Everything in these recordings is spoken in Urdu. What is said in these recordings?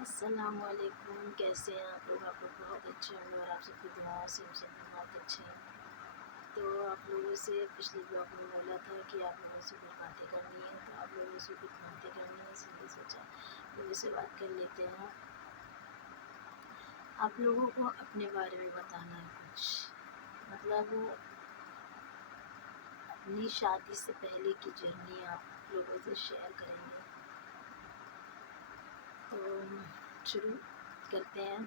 السلام علیکم، کیسے ہیں آپ لوگ؟ آپ لوگ بہت اچھے ہوں گے اور آپ سب کی دعاؤں سے ہم سب بھی بہت اچھے ہیں۔ تو آپ لوگوں سے پچھلی بلاگ میں بولا تھا کہ آپ لوگوں سے کچھ باتیں کرنی ہے، تو آپ لوگوں سے کچھ باتیں کرنی ہے، اس لیے سوچا لوگوں سے بات کر لیتے ہیں۔ آپ لوگوں کو اپنے بارے میں بتانا ہے کچھ، مطلب اپنی شادی سے پہلے کی جرنی آپ لوگوں سے شیئر کریں گے۔ تو شروع کرتے ہیں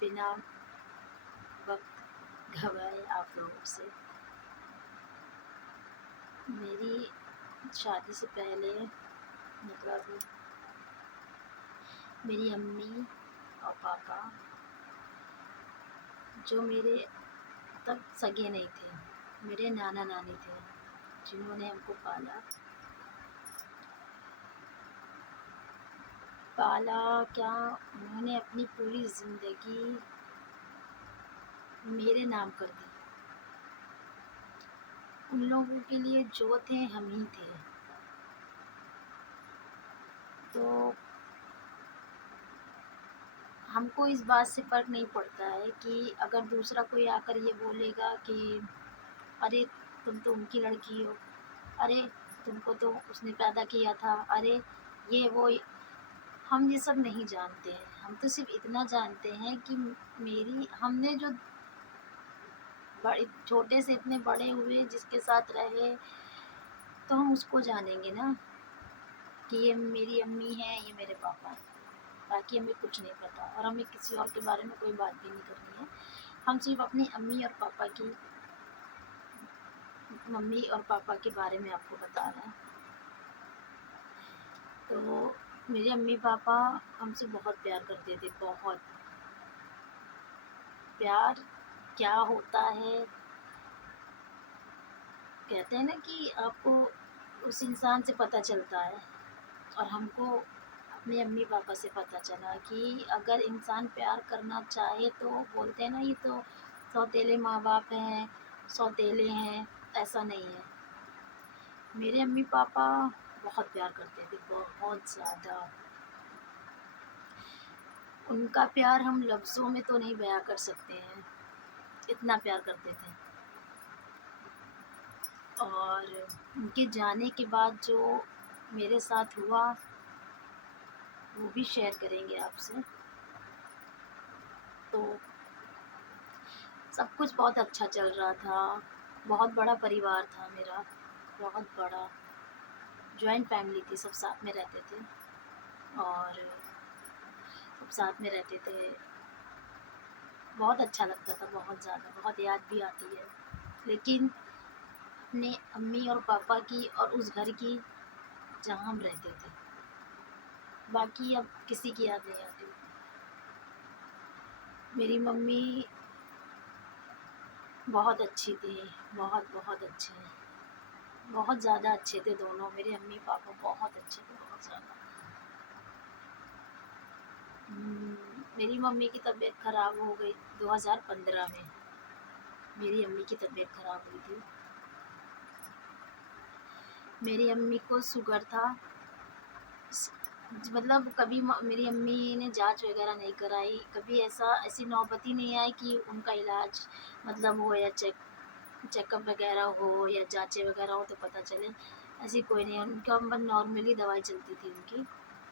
بنا وقت گھوائے آپ لوگوں سے۔ میری شادی سے پہلے مطلب میری امی اور پاپا جو میرے تب سگے نہیں تھے، میرے نانا نانی تھے جنہوں نے ہم کو پالا کیا، انہوں نے اپنی پوری زندگی میرے نام کر دی۔ ان لوگوں کے لیے جو تھے ہم ہی تھے۔ تو ہم کو اس بات سے فرق نہیں پڑتا ہے کہ اگر دوسرا کوئی آ کر یہ بولے گا کہ ارے تم تو ان کی لڑکی ہو، ارے تم کو تو اس نے پیدا کیا تھا، ارے یہ وہ، ہم یہ سب نہیں جانتے ہیں۔ ہم تو صرف اتنا جانتے ہیں کہ ہم نے جو چھوٹے سے اتنے بڑے ہوئے، جس کے ساتھ رہے، تو ہم اس کو جانیں گے نا کہ یہ میری امی ہے، یہ میرے پاپا ہیں۔ باقی ہمیں کچھ نہیں پتا اور ہمیں کسی اور کے بارے میں کوئی بات بھی نہیں کرنی ہے۔ ہم صرف اپنی امی اور پاپا کی ممی اور پاپا کے بارے میں آپ کو بتا رہے ہیں۔ تو میرے امی پاپا ہم سے بہت پیار کرتے تھے، بہت پیار۔ کیا ہوتا ہے، کہتے ہیں نا کہ آپ کو اس انسان سے پتہ چلتا ہے، اور ہم کو اپنے امی پاپا سے پتہ چلا کہ اگر انسان پیار کرنا چاہے تو بولتے ہیں نا یہ تو سوتیلے ماں باپ ہیں، سوتیلے ہیں، ایسا نہیں ہے۔ میرے امی پاپا بہت پیار کرتے تھے، بہت زیادہ۔ ان کا پیار ہم لفظوں میں تو نہیں بیان کر سکتے ہیں، اتنا پیار کرتے تھے۔ اور ان کے جانے کے بعد جو میرے ساتھ ہوا وہ بھی شیئر کریں گے آپ سے۔ تو سب کچھ بہت اچھا چل رہا تھا، بہت بڑا پریوار تھا میرا، بہت بڑا جوائنٹ فیملی تھی، سب ساتھ میں رہتے تھے اور سب ساتھ میں رہتے تھے۔ بہت اچھا لگتا تھا، بہت زیادہ، بہت یاد بھی آتی ہے، لیکن اپنے امی اور پاپا کی اور اس گھر کی جہاں ہم رہتے تھے، باقی اب کسی کی یاد نہیں آتی۔ میری ممی بہت اچھی تھی، بہت بہت اچھے، بہت زیادہ اچھے تھے دونوں۔ میرے امی پاپا بہت اچھے تھے، بہت زیادہ۔ میری ممی کی طبیعت خراب ہو گئی 2015 میں، میری امی کی طبیعت خراب ہوئی تھی۔ میری امی کو شوگر تھا، مطلب کبھی میری امی نے جانچ وغیرہ نہیں کرائی، کبھی ایسی نوبت ہی نہیں آئی کہ ان کا علاج مطلب ہو یا چیک اپ وغیرہ ہو یا جانچیں وغیرہ ہو تو پتہ چلے، ایسی کوئی نہیں۔ ان کا نارملی دوائی چلتی تھی ان کی،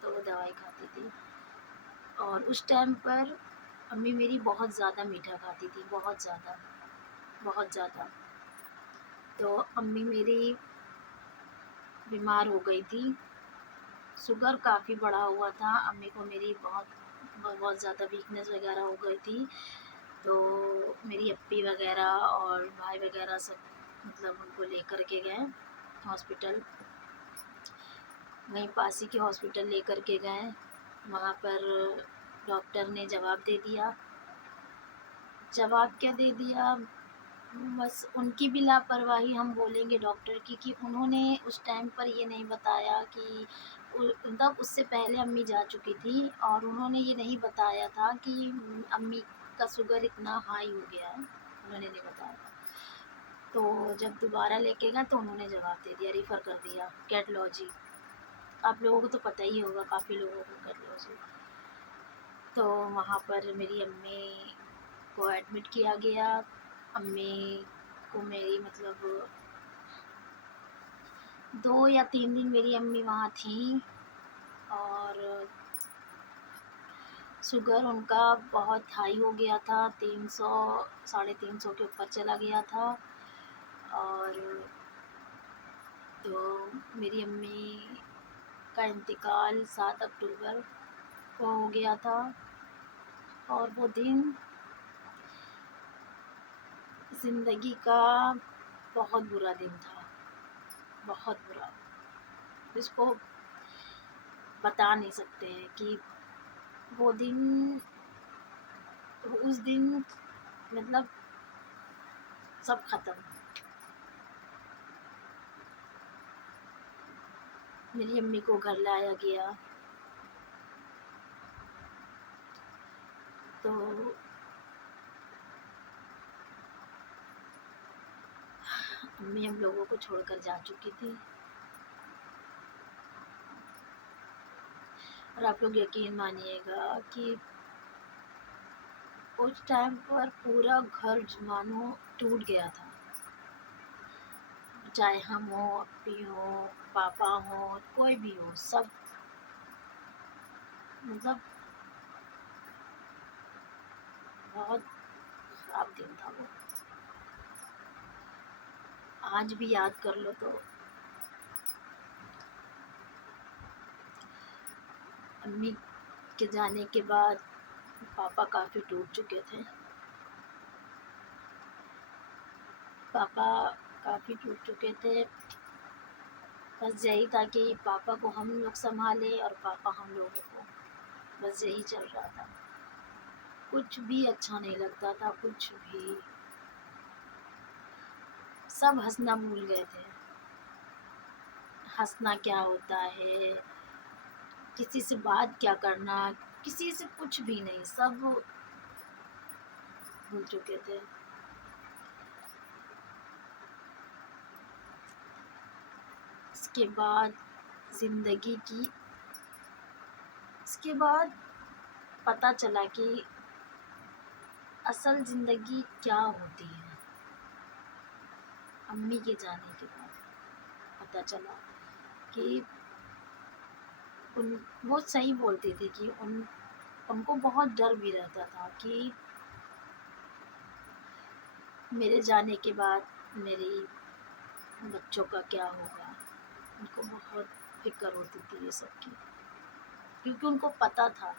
تو وہ دوائی کھاتی تھی۔ اور اس ٹائم پر امی میری بہت زیادہ میٹھا کھاتی تھی، بہت زیادہ، بہت زیادہ۔ تو امی میری بیمار ہو گئی تھی، شوگر کافی بڑھا ہوا تھا، امی کو میری بہت زیادہ ویکنیس وغیرہ ہو گئی تھی۔ تو میری اپی وغیرہ اور بھائی وغیرہ سب مطلب ان کو لے کر کے گئے ہاسپٹل، وہیں پاس ہی کے ہاسپٹل لے کر کے گئے۔ وہاں پر ڈاکٹر نے جواب دے دیا، جواب کیا دے دیا، بس ان کی بھی لاپرواہی ہم بولیں گے ڈاکٹر کی، کہ انہوں نے اس ٹائم پر یہ نہیں بتایا کہ مطلب اس سے پہلے امی جا چکی تھی، اور انہوں نے یہ نہیں بتایا تھا کہ امی کا شوگر اتنا ہائی ہو گیا ہے، انہوں نے نہیں بتایا تھا۔ تو جب دوبارہ لے کے گئے تو انہوں نے جواب دے دیا، ریفر کر دیا کیٹالوجی۔ آپ لوگوں کو تو پتہ ہی ہوگا، کافی لوگوں کو کلوز ہے۔ تو وہاں پر میری امی کو ایڈمٹ کیا گیا۔ امی کو میری مطلب 2 یا 3 دن میری امی وہاں تھیں، اور شوگر ان کا بہت ہائی ہو گیا تھا، 300 350 کے اوپر چلا گیا تھا۔ اور تو میری امی کا انتقال 7 اکتوبر کو ہو گیا تھا، اور وہ دن زندگی کا بہت برا دن تھا، بہت برا، اس کو بتا نہیں سکتے ہیں کہ وہ دن، اس دن مطلب سب ختم۔ میری امی کو گھر لایا گیا، تو امی ہم لوگوں کو چھوڑ کر جا چکی تھی، اور آپ لوگ یقین مانیے گا کہ اس ٹائم پر پورا گھر مانو ٹوٹ گیا تھا، چاہے ہم ہوں، اپی ہوں، پاپا ہوں، کوئی بھی ہو، سب مطلب بہت خراب دن تھا وہ۔ آج بھی یاد کر لو تو امی کے جانے کے بعد پاپا کافی ٹوٹ چکے تھے، پاپا کافی ٹوٹ چکے تھے، بس یہی تھا کہ پاپا کو ہم لوگ سنبھالے اور پاپا ہم لوگوں کو، بس یہی چل رہا تھا، کچھ بھی اچھا نہیں لگتا تھا، کچھ بھی، سب ہنسنا بھول گئے تھے، ہنسنا کیا ہوتا ہے، کسی سے بات کیا کرنا، کسی سے کچھ بھی نہیں، سب بھول چکے تھے۔ اس کے بعد زندگی کی، اس کے بعد پتہ چلا کہ اصل زندگی کیا ہوتی ہے۔ امی کے جانے کے بعد پتہ چلا کہ وہ صحیح بولتی تھی کہ ان کو بہت ڈر بھی رہتا تھا کہ میرے جانے کے بعد میری بچوں کا کیا ہوگا، ان کو بہت فکر ہوتی تھی یہ سب کی، کیونکہ ان کو پتہ تھا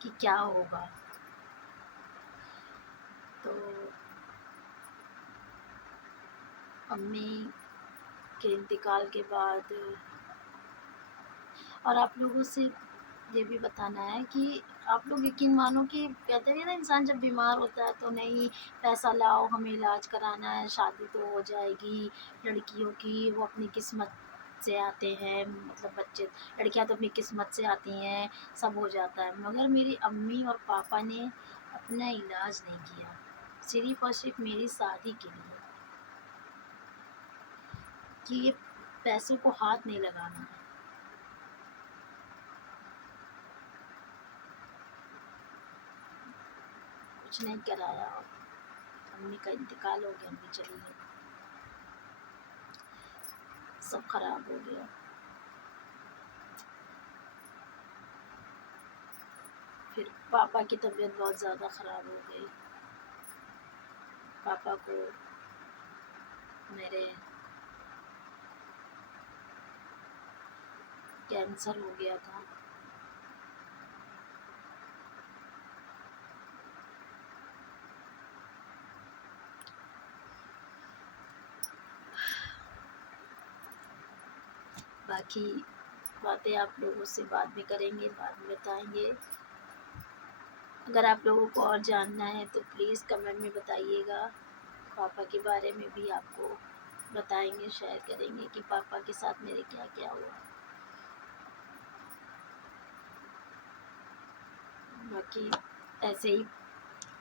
کہ کیا ہوگا۔ تو امی کے انتقال کے بعد، اور آپ لوگوں سے یہ بھی بتانا ہے کہ آپ لوگ یقین مانو کہ کہتے ہیں نا، انسان جب بیمار ہوتا ہے تو نہیں پیسہ لاؤ ہمیں علاج کرانا ہے، شادی تو ہو جائے گی، لڑکیوں کی وہ اپنی قسمت سے آتے ہیں، مطلب بچے، لڑکیاں تو اپنی قسمت سے آتی ہیں، سب ہو جاتا ہے، مگر میری امی اور پاپا نے اپنا علاج نہیں کیا، صرف اور صرف میری شادی کے لیے، کہ یہ پیسوں کو ہاتھ نہیں لگانا ہے۔ کچھ نہیں کرایا، امی کا انتقال ہو گیا، امی چلی گئی، سب خراب ہو گیا۔ پھر پاپا کی طبیعت بہت زیادہ خراب ہو گئی، پاپا کو میرے کینسر ہو گیا تھا، باقی باتیں آپ لوگوں سے بعد میں کریں گے، بعد میں بتائیں گے۔ اگر آپ لوگوں کو اور جاننا ہے تو پلیز کمنٹ میں بتائیے گا، پاپا کے بارے میں بھی آپ کو بتائیں گے، شیئر کریں گے کہ پاپا کے ساتھ میرے کیا کیا ہوا۔ باقی ایسے ہی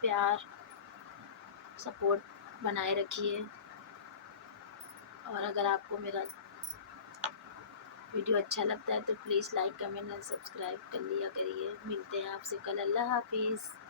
پیار سپورٹ بنائے رکھیے، اور اگر آپ کو میرا ویڈیو اچھا لگتا ہے تو پلیز لائک کمنٹ اور سبسکرائب کر لیا کریے. ملتے ہیں آپ سے کل. اللہ حافظ.